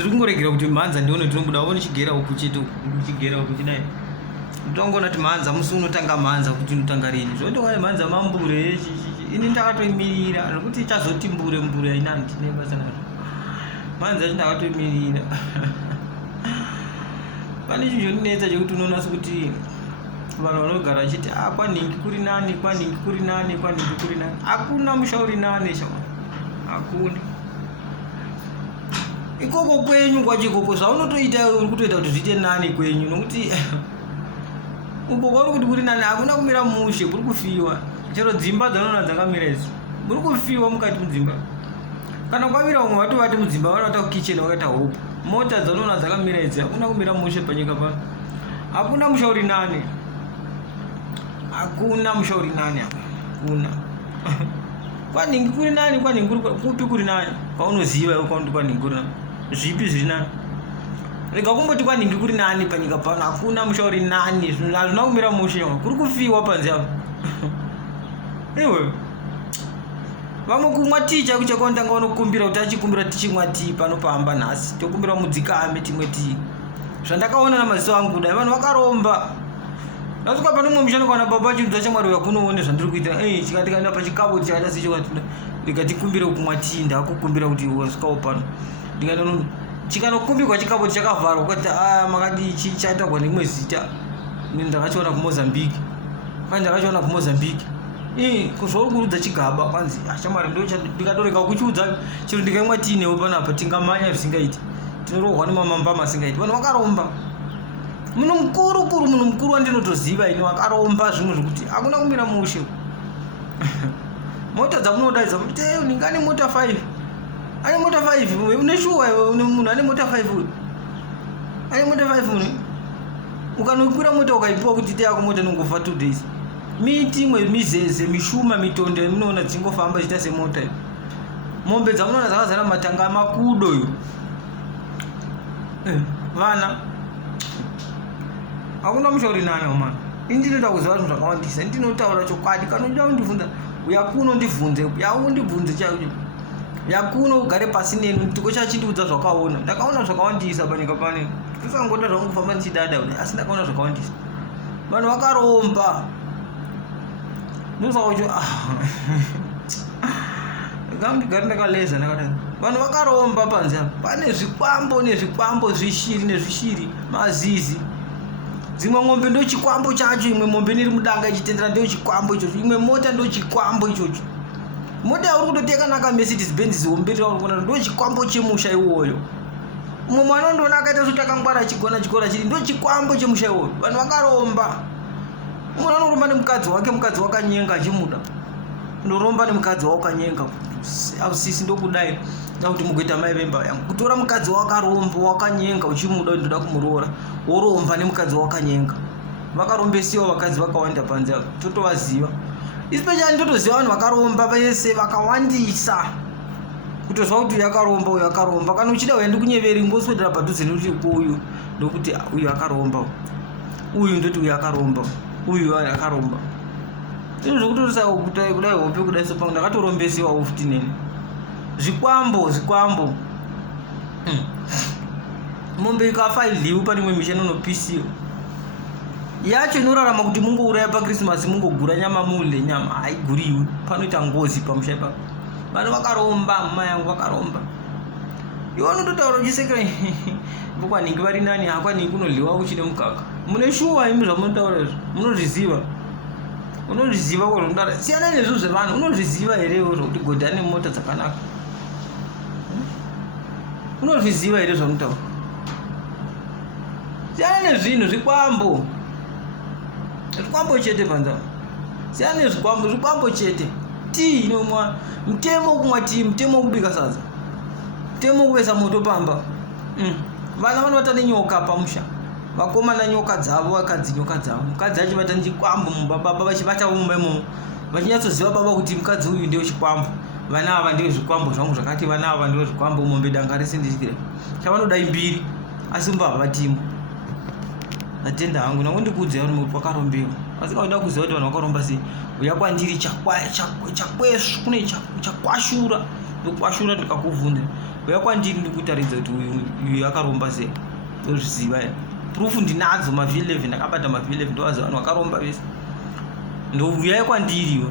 ndiri kungoregera kuti mhanza ndione ndinobuda nichigera uku chete nichigera uku chidai ndongona kuti mhanza musi unotanga mhanza kuti unotanga rini zvotongane mhanza mambure ini ndakatoimirira nekuti ichazoti mbure ainani tine basa nazvo mhanza yacho ndakatoimirira pane chinhu chotinetsa chekuti unoona sekuti vanhu vanogara vachiti kwaningi kuri nani kwaningi kuri nani kwaningi kuri nani hakuna mushauri nani shama hakuna ikoko kwenyu kwacho ikoko zvaunotoita uri kutoita kuti zviite nani kwenyu nokuti uko kwauri kuti kuri nani hakuna kumira mushe kuri kufiwa chero dzimba dzanoona dzakamira idzi muri kufiwa mukati mudzimba kana kwamira umwe vatovati mudzimba vanovata kukicheni vakaita hope mota dzanoona dzakamira idzi hakuna kumira mushe panyika pano hakuna mushauri nani hakuna mushauri nani hakuna kwaningi kuri nani kwaningi kupi kuri nani kwaunoziva iwe kwauti kwaningi kuri nani zvipi zviri nani rega kumboti kwaningi kuri nani panyika pano hakuna mushauri nani hazvina kumira mushe kuri kufiwa panze apo iwe vamwe kumwa tii chako chakaondanga vanokumbira kuti achikumbira tichimwa tii pano pamba nhasi tokumbira mudzikame timwe tii zvandakaona namaziso angu kudai vanhu vakaromba ndasvika pane umwe mushando kana baba chinhu chamwari uyakunoone zvandiri kuita chikatikaenda pachikaboti chakaita sechokwatida ndikatikumbira kumwa tii ndakukumbira kuti wasvikawo pano ndikanono chikanokumbirwa chikaboti chakavharwa ukati makadi chatagwa neimwe zita ndakachiona kumozambique kani ndakachiona kumozambique zvauri kurudza chigaba kwanzi shamwari ndikatoreka kuchiudza chero ndikaimwa tii newe panapa tingamanya zvisingaiti tinorohwa nemamamba masingaiti vanhu vakaromba munhu mukuru wandinotoziva ino vakaromba zvimwe zvokuti hakuna kumira mushe mota dzamunodaidza kuti ninga ane mota 5 ane mota 5 uneshuwa munhu ane mota 5 ane mota 5 ukanokwira mota ukaipiwa kuti teyako mota nongofa 2 days miti imwe mizeze mishuma mitondo yamunoona dzingofamba chita semota mombe dzamunoona dzakazara matanga makudo yo vana hakuna mushauri nani omana indinoda kuziva zvinhu zvakawandisa ndinotaura chokwadi kana uchida kundibvunza uya kuno ndibvunze yaundibvunze chaicho yakuno ugare pasi neni ndiko chachindiudza zvakaona ndakaona zvakawandisa panyika pane kusangoda zvangofamba ndichidada asi ndakaona zvakawandisa vanhu vakaromba ndosakucho ndigari ndakaleza ndakadai vanhu vakaromba panze pane zvikwambo nezvikwambo zvishiri nezvishiri mazizi dzimwe mombe ndo chikwambo chacho imwe mombe niri mudanga ichitendera ndo chikwambo ichocho imwe mota ndo chikwambo ichocho mota yauri kutoteka naka Mercedes Benz zihomberera uri kuona ndo chikwambo chemusha iwoyo umwe mwana ndona akaita kuti akangwara chigona chikora chiri ndo chikwambo chemusha iwoyo vanhu vakaromba umwe anoromba nemukadzi wake mukadzi wakanyenga achimuda ndoromba nemukadzi wakanyenga ausisi ndokudai kuti mugoita mai vemba yangu kutora mukadzi wakaromba wakanyenga uchimuda ndoda kumuroora woromba nemukadzi wakanyenga vakarombesiwa vakadzi vakawanda panze totovaziva especially totoziva vanhu vakaromba vese vakawandisa kutozva kuti uyu akaromba uyu akaromba kana uchida uya ndikunyeveri ngoswedera padhuze nekuti uyu ndokuti uyu akaromba uyu ndoti uyu akaromba uyu akaromba izvo zvokutorisa kudai hope kudai sopangu ndakatorombesiwa ufuti neni zvikwambo mombe ikafa iliwi pane imwe misha inonopisiwa yacho inorarama kuti mungouraya pakrisimasi mungogura nyama mule nyama haiguriwi panoita ngozi pamusha ipapo vanhu vakaromba mama yangu vakaromba iwe unototaura uchisekera kwaningi vari nani hakwaningi kunodliwa uchine mukaka mune shuwa imi zvamunotaura izvo munozviziva unozviziva kwazvonodara siyana nezvo zvevanhu unozviziva here izvo kuti godhi ane mota dzakanaka unozviziva here zvamunotaura siyana nezvinhu zvikwambo chete panza siyana nezvikwambo chete tii inomwa mutemo wokumwa tii mutemo wokubika sadza mutemo wokuvesa moto pamba vana vanovata nenyoka pamusha vakomana nyoka dzavo vakadzi nyoka dzavo mukadzi achivata nechikwambo mumba baba vachivata mumba imomo vachinyatsoziva baba kuti mukadzi uyu ndio chikwambo vana ava ndio zvikwambo zvangu zvakati vana ava ndio zvikwambo mombe danga rese ndichikira chavanodai mbiri asi mbavha vatimo atenda hangu nangu ndikuudza kuti munhu wakarombewa asi kauda kuziva kuti vanhu vakaromba sei uya kwandiri chakweshu kune chakwashura ndokuashura ndikakubvunza uya kwandiri ndikutaridza kuti uyu akaromba sei ndozviziva ere proof ndinadzo mavhi 11 akabata mavhi 11 ndovaziva vanhu vakaromba vese ndovuyai kwandiriwo